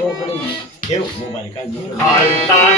eu falei, eu vou marcar. Cantar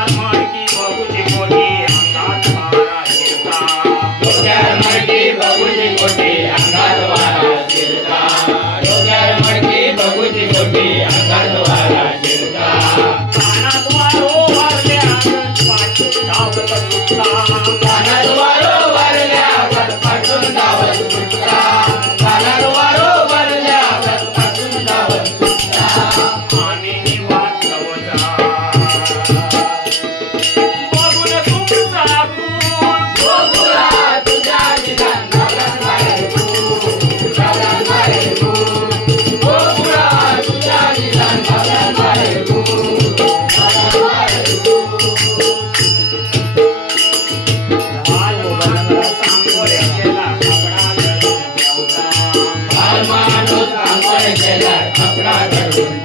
আমার কি বাবু জীবনী અમારે જેલા ખપડા કરું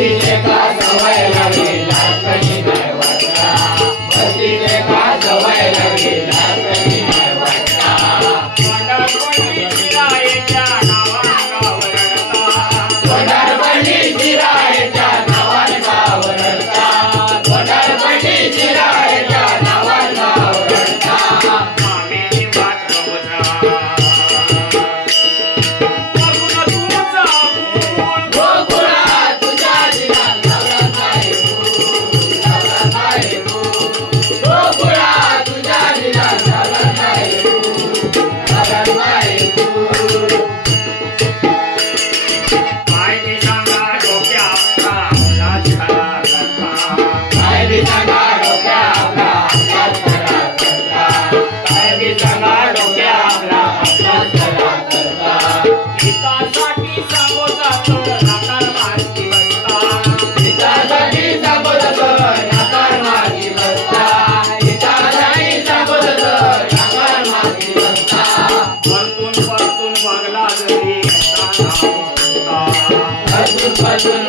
का सवय लागली vai, vai, vai.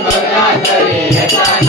भगवान करे